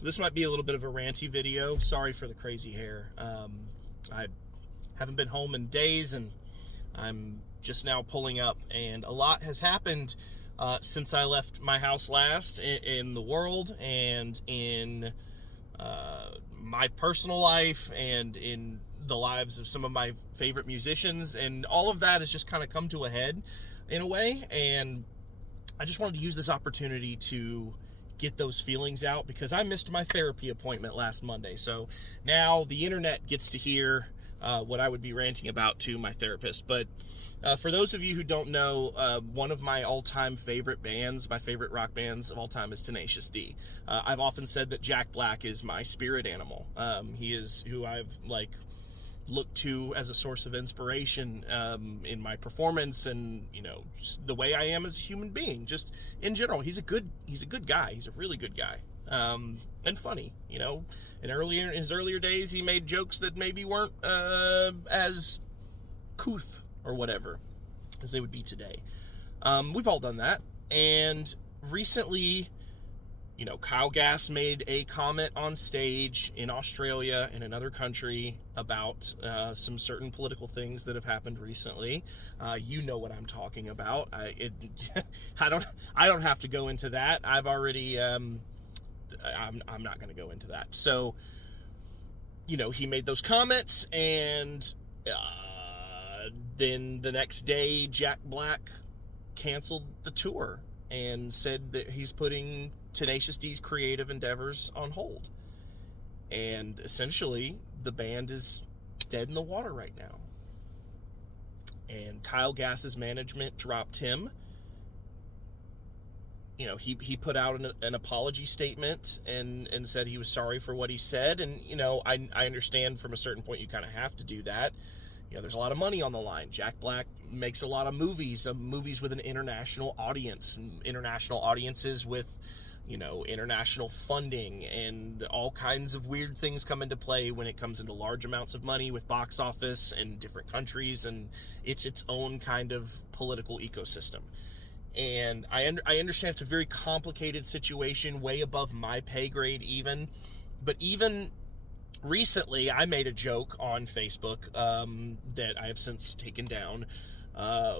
So this might be a little bit of a ranty video. Sorry for the crazy hair. I haven't been home in days, and I'm just now pulling up, and a lot has happened since I left my house last in the world and in my personal life and in the lives of some of my favorite musicians, and all of that has just kind of come to a head in a way, and I just wanted to use this opportunity to get those feelings out, because I missed my therapy appointment last Monday. So now the internet gets to hear what I would be ranting about to my therapist. But for those of you who don't know, one of my all-time favorite bands, my favorite rock bands of all time, is tenaciousd. I've often said that Jack Black is my spirit animal. He is who I've looked to as a source of inspiration in my performance, and just the way I am as a human being, just in general. He's a good guy. He's a really good guy, and funny. In his earlier days, he made jokes that maybe weren't as couth or whatever as they would be today. We've all done that, and recently, kylegass made a comment on stage in Australia, in another country, about some certain political things that have happened recently. You know what I'm talking about. I don't have to go into that. I've already. I'm not going to go into that. So, he made those comments, and then the next day, Jack Black canceled the tour and said that he's putting tenaciousd's creative endeavors on hold. And essentially, the band is dead in the water right now. And kylegass's management dropped him. He put out an apology statement and said he was sorry for what he said. And, I understand from a certain point you kind of have to do that. There's a lot of money on the line. Jack Black makes a lot of movies with an international audience, and international audiences with, international funding, and all kinds of weird things come into play when it comes into large amounts of money with box office and different countries, and it's its own kind of political ecosystem. And I understand it's a very complicated situation, way above my pay grade even, but even recently, I made a joke on Facebook that I have since taken down,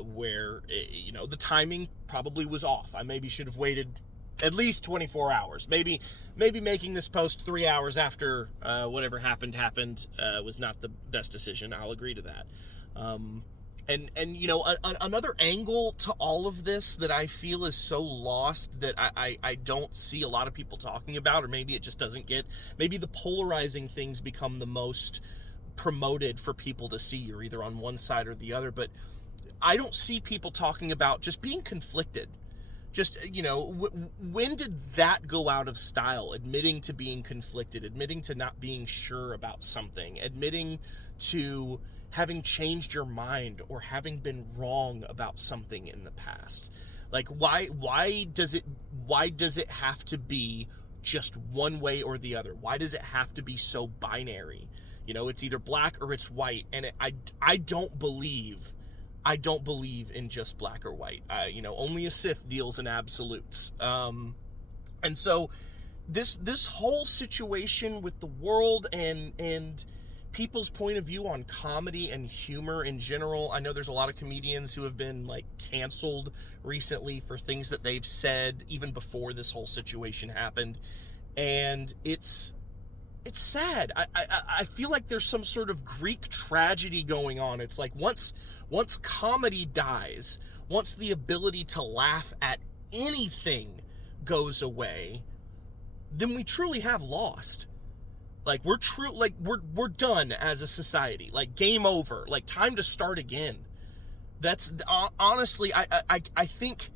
where, the timing probably was off. I maybe should have waited at least 24 hours. Maybe making this post 3 hours after whatever happened was not the best decision. I'll agree to that. Another angle to all of this that I feel is so lost that I don't see a lot of people talking about, or maybe it just doesn't get, maybe the polarizing things become the most promoted for people to see. You're either on one side or the other, but I don't see people talking about just being conflicted. Just, when did that go out of style? Admitting to being conflicted, admitting to not being sure about something, admitting to having changed your mind or having been wrong about something in the past. Why does it have to be just one way or the other? Why does it have to be so binary? It's either black or it's white, and I don't believe in just black or white. Only a Sith deals in absolutes. And so this whole situation with the world and people's point of view on comedy and humor in general. I know there's a lot of comedians who have been canceled recently for things that they've said even before this whole situation happened. And it's sad. I feel like there's some sort of Greek tragedy going on. It's like once comedy dies, once the ability to laugh at anything goes away, then we truly have lost. We're done as a society. Game over. Time to start again. That's honestly, I think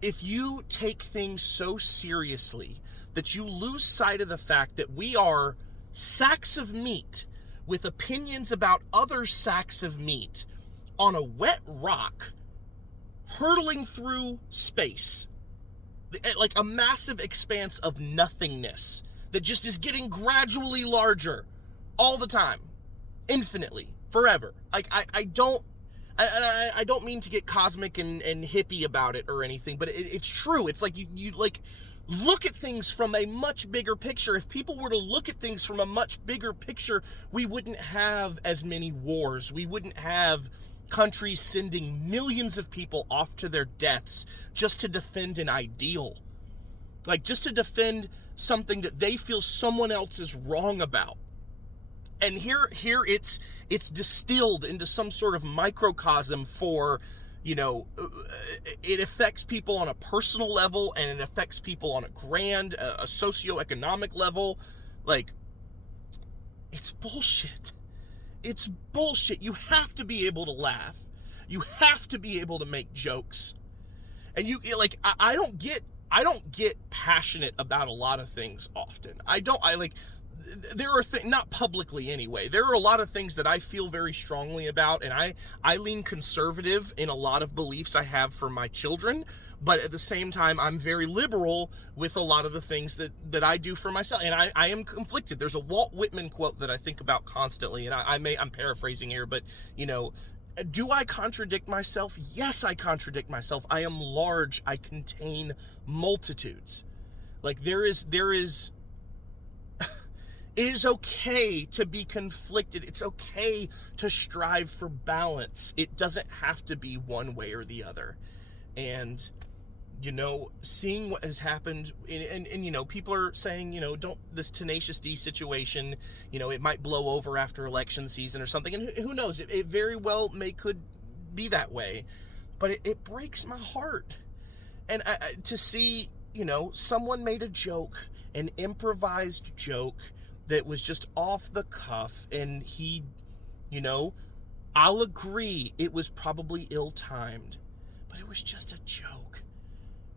if you take things so seriously that you lose sight of the fact that we are sacks of meat with opinions about other sacks of meat on a wet rock hurtling through space, like a massive expanse of nothingness that just is getting gradually larger all the time, infinitely, forever. I don't mean to get cosmic and hippie about it or anything, but it's true. It's like you look at things from a much bigger picture. If people were to look at things from a much bigger picture, we wouldn't have as many wars. We wouldn't have countries sending millions of people off to their deaths just to defend an ideal. Like, just to defend something that they feel someone else is wrong about. And here it's distilled into some sort of microcosm for, you know, it affects people on a personal level, and it affects people on a grand, a socioeconomic level. Like, it's bullshit. It's bullshit. You have to be able to laugh. You have to be able to make jokes. And I don't get passionate about a lot of things often. There are things, not publicly anyway, there are a lot of things that I feel very strongly about, and I lean conservative in a lot of beliefs I have for my children, but at the same time, I'm very liberal with a lot of the things that I do for myself, and I am conflicted. There's a Walt Whitman quote that I think about constantly, and I'm paraphrasing here, but, you know, do I contradict myself? Yes, I contradict myself. I am large. I contain multitudes. Like, it is okay to be conflicted. It's okay to strive for balance. It doesn't have to be one way or the other. And, you know, seeing what has happened, and you know, people are saying, you know, this tenaciousd situation, you know, it might blow over after election season or something. And who knows? It very well could be that way. But it breaks my heart. And to see, you know, someone made a joke, an improvised joke, that was just off the cuff, and he, you know, I'll agree it was probably ill-timed, but it was just a joke.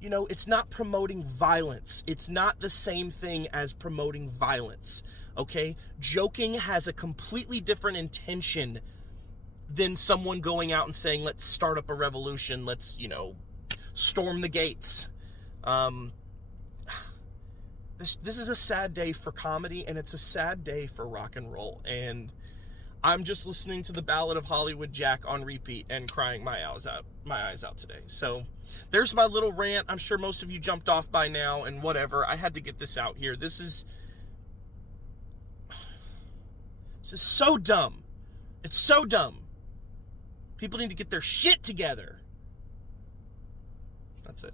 You know, it's not promoting violence. It's not the same thing as promoting violence, okay? Joking has a completely different intention than someone going out and saying, let's start up a revolution, let's, you know, storm the gates. This is a sad day for comedy, and it's a sad day for rock and roll, and I'm just listening to the Ballad of Hollywood Jack on repeat and crying my eyes out today. So there's my little rant. I'm sure most of you jumped off by now, and whatever. I had to get this out here. This is so dumb. It's so dumb. People need to get their shit together. That's it.